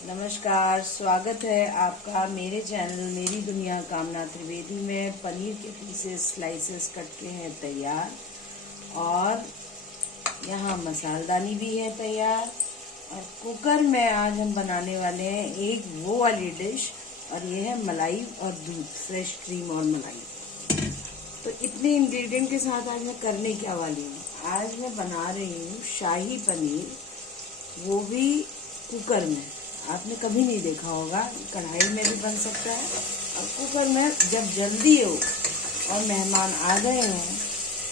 नमस्कार, स्वागत है आपका मेरे चैनल मेरी दुनिया कामना त्रिवेदी में। पनीर के पीसेस स्लाइसेस कट के हैं तैयार और यहाँ मसालदानी भी है तैयार। और कुकर में आज हम बनाने वाले हैं एक वो वाली डिश, और ये है मलाई और दूध, फ्रेश क्रीम और मलाई। तो इतने इंग्रेडिएंट के साथ आज मैं करने क्या वाली हूँ, आज मैं बना रही हूँ शाही पनीर, वो भी कुकर में। आपने कभी नहीं देखा होगा, कढ़ाई में भी बन सकता है और कुकर में। जब जल्दी हो और मेहमान आ गए हों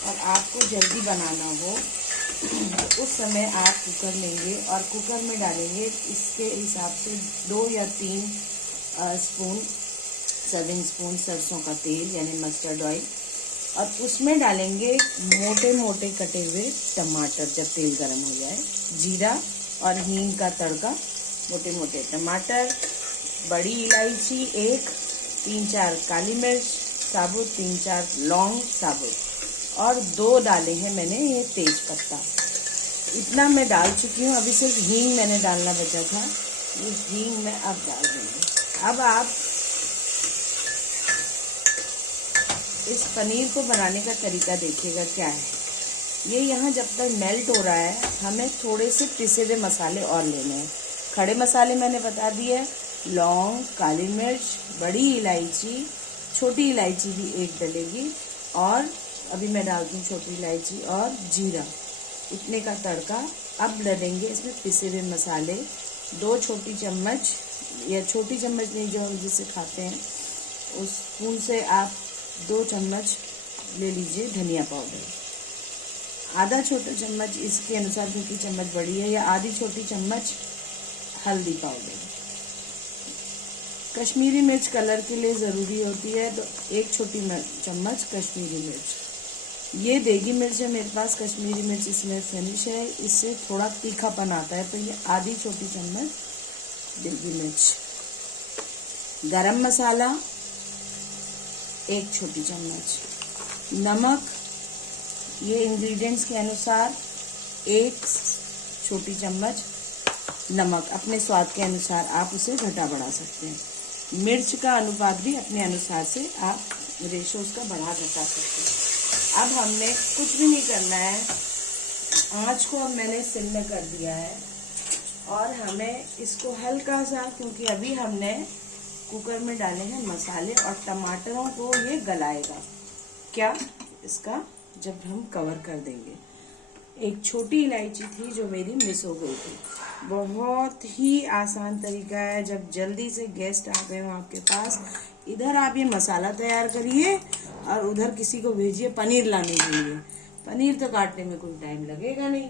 और आपको जल्दी बनाना हो तो उस समय आप कुकर लेंगे और कुकर में डालेंगे इसके हिसाब से 2 या 3 स्पून सर्विंग स्पून सरसों का तेल यानी मस्टर्ड ऑयल, और उसमें डालेंगे मोटे मोटे कटे हुए टमाटर। जब तेल गर्म हो जाए, जीरा और हींग का तड़का, मोटे मोटे टमाटर, बड़ी इलायची 1, 3-4 काली मिर्च साबुत, 3-4 लौंग साबुत, और 2 डाले हैं मैंने ये तेज पत्ता। इतना मैं डाल चुकी हूँ। अभी सिर्फ हींग मैंने डालना बचा था, ये हींग मैं अब डाल दूँगी। अब आप इस पनीर को बनाने का तरीका देखिएगा क्या है। ये यहाँ जब तक मेल्ट हो रहा है, हमें थोड़े से पिसे हुए मसाले और लेने हैं। खड़े मसाले मैंने बता दिए, लौंग, काली मिर्च, बड़ी इलायची, छोटी इलायची भी 1 डलेगी, और अभी मैं डालती हूँ छोटी इलायची और जीरा। इतने का तड़का। अब डलेंगे इसमें पिसे हुए मसाले, 2 छोटी चम्मच, या छोटी चम्मच नहीं, जो हम जिसे खाते हैं उस स्पून से आप 2 चम्मच ले लीजिए धनिया पाउडर, आधा छोटा चम्मच इसके अनुसार क्योंकि चम्मच बड़ी है, या आधी छोटी चम्मच हल्दी पाउडर। कश्मीरी मिर्च कलर के लिए ज़रूरी होती है, तो 1 छोटी चम्मच कश्मीरी मिर्च। ये देगी मिर्च है मेरे पास, कश्मीरी मिर्च इसमें फिनिश है, इससे थोड़ा तीखापन आता है, तो ये आधी छोटी चम्मच देगी मिर्च। गरम मसाला 1 छोटी चम्मच, नमक ये इंग्रेडिएंट्स के अनुसार 1 छोटी चम्मच नमक, अपने स्वाद के अनुसार आप उसे घटा बढ़ा सकते हैं। मिर्च का अनुपात भी अपने अनुसार से आप रेशो उसका बढ़ा घटा सकते हैं। अब हमने कुछ भी नहीं करना है, आँच को अब मैंने सिम में कर दिया है, और हमें इसको हल्का सा, क्योंकि अभी हमने कुकर में डाले हैं मसाले और टमाटरों को ये गलाएगा क्या इसका, जब हम कवर कर देंगे। एक छोटी इलायची थी जो मेरी मिस हो गई थी। बहुत ही आसान तरीका है, जब जल्दी से गेस्ट आ गए हो आपके पास, इधर आप ये मसाला तैयार करिए और उधर किसी को भेजिए पनीर लाने के लिए। पनीर तो काटने में कोई टाइम लगेगा नहीं,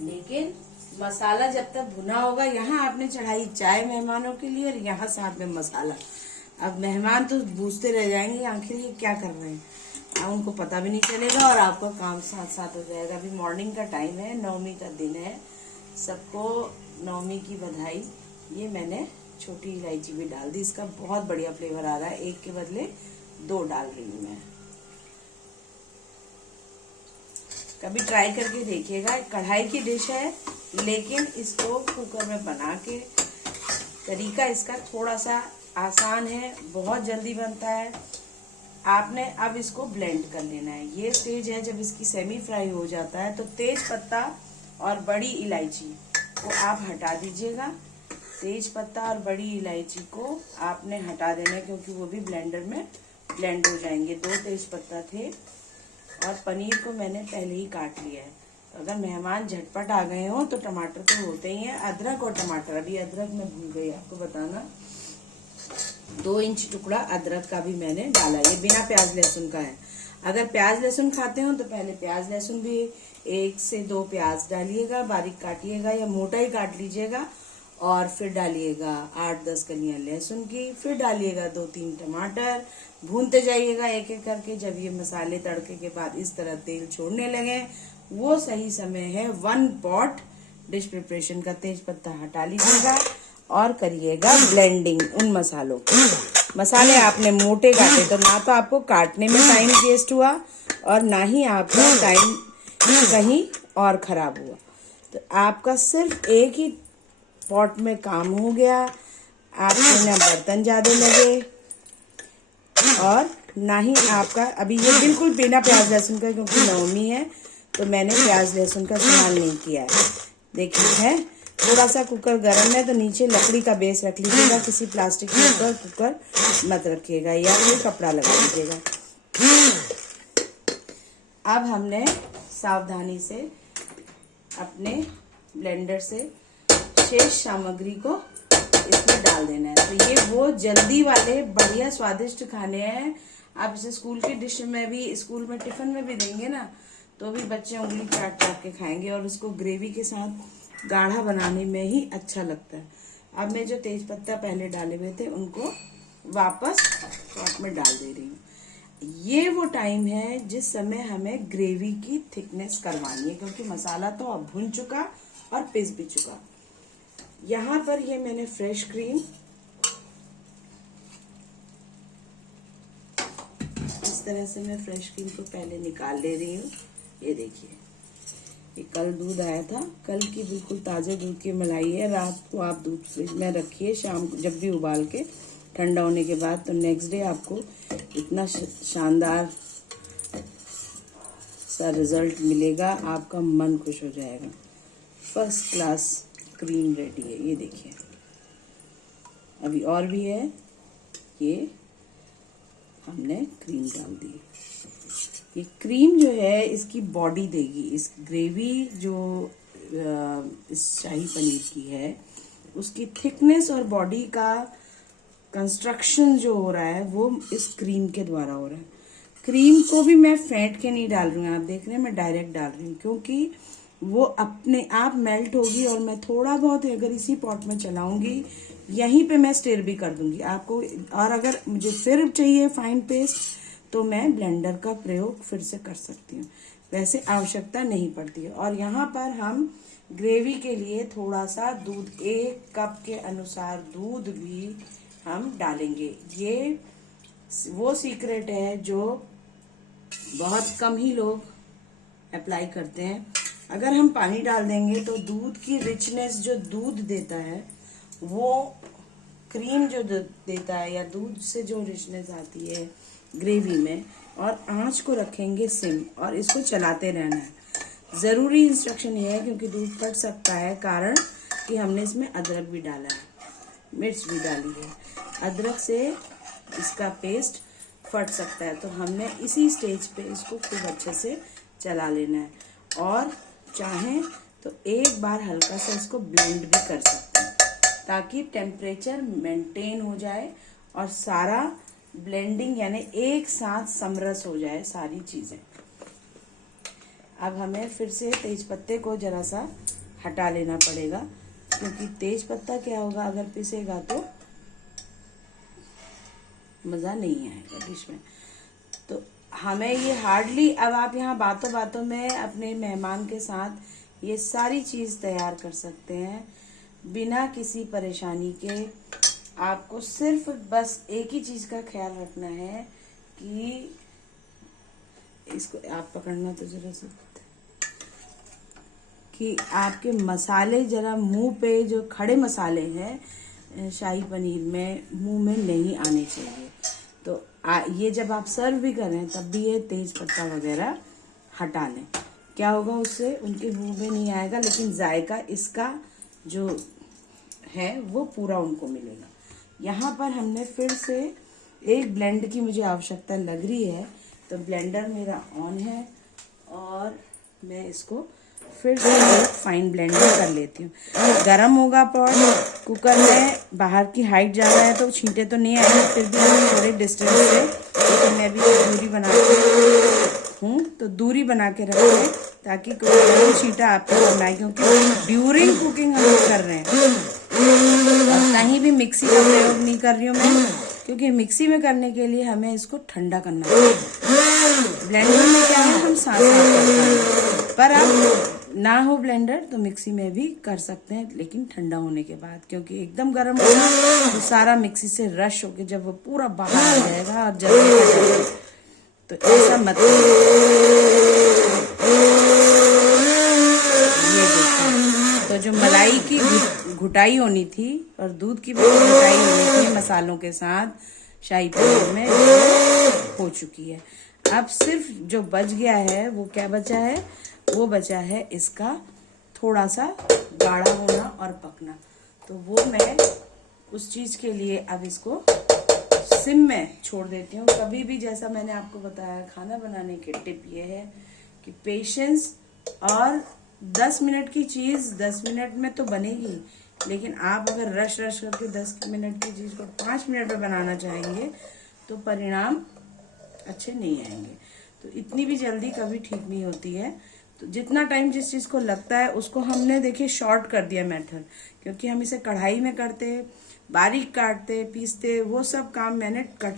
लेकिन मसाला जब तक भुना होगा। यहाँ आपने चढ़ाई चाय मेहमानों के लिए, और यहाँ साथ में मसाला। अब मेहमान तो पूछते रह जाएंगे आखिर ये क्या कर रहे हैं, उनको पता भी नहीं चलेगा और आपका काम साथ साथ हो जाएगा। अभी मॉर्निंग का टाइम है, नवमी का दिन है, सबको नवमी की बधाई। ये मैंने छोटी इलायची भी डाल दी, इसका बहुत बढ़िया फ्लेवर आ रहा है, 1 के बदले 2 डाल रही हूँ मैं। कभी ट्राई करके देखिएगा, कढ़ाई की डिश है, लेकिन इसको कुकर में बना के तरीका इसका थोड़ा सा आसान है, बहुत जल्दी बनता है। आपने अब इसको ब्लेंड कर लेना है। ये स्टेज है जब इसकी सेमी फ्राई हो जाता है, तो तेज पत्ता और बड़ी इलायची को आप हटा दीजिएगा। तेज पत्ता और बड़ी इलायची को आपने हटा देना है, क्योंकि वो भी ब्लेंडर में ब्लेंड हो जाएंगे। 2 तेज पत्ता थे, और पनीर को मैंने पहले ही काट लिया है। तो अगर मेहमान झटपट आ गए हो तो टमाटर तो होते ही हैं। अदरक और टमाटर, अभी अदरक मैं भूल गई आपको बताना, 2 इंच टुकड़ा अदरक का भी मैंने डाला। ये बिना प्याज लहसुन का है। अगर प्याज लहसुन खाते हो तो पहले प्याज लहसुन भी 1 से 2 प्याज डालिएगा, बारीक काटिएगा या मोटा ही काट लीजिएगा, और फिर डालिएगा 8-10 कलियां लहसुन की, फिर डालिएगा 2-3 टमाटर। भूनते जाइएगा एक एक करके। जब ये मसाले तड़के के बाद इस तरह तेल छोड़ने लगे, वो सही समय है 1 पॉट डिश प्रिपरेशन का। तेज पत्ता हटा लीजिएगा और करिएगा ब्लेंडिंग उन मसालों को। मसाले आपने मोटे काटे तो ना तो आपको काटने में टाइम वेस्ट हुआ, और ना ही आपका टाइम कहीं और खराब हुआ। तो आपका सिर्फ एक ही पॉट में काम हो गया, आपके ना बर्तन ज़्यादा लगे और ना ही आपका, अभी ये बिल्कुल बिना प्याज लहसुन का, क्योंकि नवमी है तो मैंने प्याज लहसुन का इस्तेमाल नहीं किया है। देखिए है, थोड़ा सा कुकर गर्म है तो नीचे लकड़ी का बेस रख लीजिएगा, किसी प्लास्टिक के ऊपर कुकर मत रखिएगा या कोई कपड़ा लगा लीजिएगा। अब हमने सावधानी से अपने ब्लेंडर से शेष सामग्री को इसमें डाल देना है। तो ये वो जल्दी वाले बढ़िया स्वादिष्ट खाने हैं। आप इसे स्कूल की डिश में भी, स्कूल में टिफिन में भी देंगे ना तो भी बच्चे उंगली चाट चाट के खाएंगे और उसको ग्रेवी के साथ गाढ़ा बनाने में ही अच्छा लगता है। अब मैं जो तेज पत्ता पहले डाले हुए थे उनको वापस पॉट में डाल दे रही हूँ। ये वो टाइम है जिस समय हमें ग्रेवी की थिकनेस करवानी है, क्योंकि मसाला तो अब भुन चुका और पिस भी चुका। यहाँ पर ये मैंने फ्रेश क्रीम इस तरह से मैं फ्रेश क्रीम को पहले निकाल ले रही हूँ। ये देखिए, ये कल दूध आया था, कल की बिल्कुल ताज़े दूध की मलाई है। रात को आप दूध फ्रिज में रखिए, शाम को जब भी उबाल के ठंडा होने के बाद, तो नेक्स्ट डे आपको इतना शानदार सा रिजल्ट मिलेगा, आपका मन खुश हो जाएगा। फर्स्ट क्लास क्रीम रेडी है। ये देखिए, अभी और भी है, ये हमने क्रीम डाल दी। ये क्रीम जो है इसकी बॉडी देगी, इस ग्रेवी जो इस शाही पनीर की है उसकी थिकनेस और बॉडी का कंस्ट्रक्शन जो हो रहा है वो इस क्रीम के द्वारा हो रहा है। क्रीम को भी मैं फेंट के नहीं डाल रही हूँ, आप देख रहे हैं मैं डायरेक्ट डाल रही हूँ, क्योंकि वो अपने आप मेल्ट होगी और मैं थोड़ा बहुत अगर इसी पॉट में चलाऊंगी, यहीं पे मैं स्टिर भी कर दूंगी आपको। और अगर मुझे फिर चाहिए फाइन पेस्ट तो मैं ब्लेंडर का प्रयोग फिर से कर सकती हूँ, वैसे आवश्यकता नहीं पड़ती है। और यहाँ पर हम ग्रेवी के लिए थोड़ा सा दूध, 1 कप के अनुसार दूध भी हम डालेंगे। ये वो सीक्रेट है जो बहुत कम ही लोग अप्लाई करते हैं। अगर हम पानी डाल देंगे तो दूध की रिचनेस जो दूध देता है वो क्रीम जो देता है, या दूध से जो रिचनेस आती है ग्रेवी में, और आंच को रखेंगे सिम और इसको चलाते रहना है। ज़रूरी इंस्ट्रक्शन ये है, क्योंकि दूध फट सकता है, कारण कि हमने इसमें अदरक भी डाला है, मिर्च भी डाली है। अदरक से इसका पेस्ट फट सकता है, तो हमने इसी स्टेज पे इसको खूब अच्छे से चला लेना है। और चाहें तो एक बार हल्का सा इसको ब्लेंड भी कर सकते हैं, ताकि टेम्परेचर मेंटेन हो जाए और सारा ब्लेंडिंग यानी एक साथ समरस हो जाए सारी चीजें। अब हमें फिर से तेज पत्ते को जरा सा हटा लेना पड़ेगा, क्योंकि तेज पत्ता क्या होगा, अगर पिसेगा तो मज़ा नहीं आएगा डिश में। तो हमें ये हार्डली, अब आप यहाँ बातों बातों में अपने मेहमान के साथ ये सारी चीज़ तैयार कर सकते हैं बिना किसी परेशानी के। आपको सिर्फ बस एक ही चीज़ का ख्याल रखना है कि इसको आप पकड़ना तो जरा सा, कि आपके मसाले जरा मुंह पे, जो खड़े मसाले हैं शाही पनीर में, मुंह में नहीं आने चाहिए। तो ये जब आप सर्व भी करें तब भी ये तेज पत्ता वगैरह हटा लें। क्या होगा उससे, उनके मुंह में नहीं आएगा, लेकिन जायका इसका जो है वो पूरा उनको मिलेगा। यहाँ पर हमने फिर से एक ब्लेंड की मुझे आवश्यकता लग रही है, तो ब्लेंडर मेरा ऑन है और मैं इसको फिर से एक फाइन ब्लेंडर कर लेती हूँ। गरम होगा पॉट, कुकर में बाहर की हाइट ज़्यादा है तो छींटे तो नहीं आएंगे, फिर भी हम थोड़े डिस्टेंस से, तो मैं भी दूरी बना के हूँ, तो दूरी बना के रखें ताकि कोई छींटा आपको करना है, क्योंकि ड्यूरिंग कुकिंग हम लोग कर रहे हैं। और कहीं भी मिक्सी का प्रयोग नहीं कर रही हूँ मैं, क्योंकि मिक्सी में करने के लिए हमें इसको ठंडा करना पड़ेगा। ब्लेंडर में क्या है, हम साथ साथ करते हैं, पर अब ना हो ब्लेंडर तो मिक्सी में भी कर सकते हैं, लेकिन ठंडा होने के बाद, क्योंकि एकदम गर्म होगा तो सारा मिक्सी से रश होके जब वो पूरा बाहर आ जाएगा और जल्दी, तो ऐसा मत करिए। ये देखिए, तो तो जो मलाई की घुटाई होनी थी और दूध की भी घुटाई होनी थी मसालों के साथ शाही पनीर में हो चुकी है। अब सिर्फ जो बच गया है वो क्या बचा है, वो बचा है इसका थोड़ा सा गाढ़ा होना और पकना। तो वो मैं उस चीज के लिए अब इसको सिम में छोड़ देती हूँ। कभी भी जैसा मैंने आपको बताया खाना बनाने की टिप ये है कि पेशेंस, और 10 मिनट की चीज 10 मिनट में तो बनेगी, लेकिन आप अगर रश करके 10 मिनट की चीज को 5 मिनट में बनाना चाहेंगे तो परिणाम अच्छे नहीं आएंगे। तो इतनी भी जल्दी कभी ठीक नहीं होती है। तो जितना टाइम जिस चीज को लगता है उसको हमने देखिए शॉर्ट कर दिया मेथड, क्योंकि हम इसे कढ़ाई में करते, बारीक काटते, पीसते, वो सब काम मैंने कट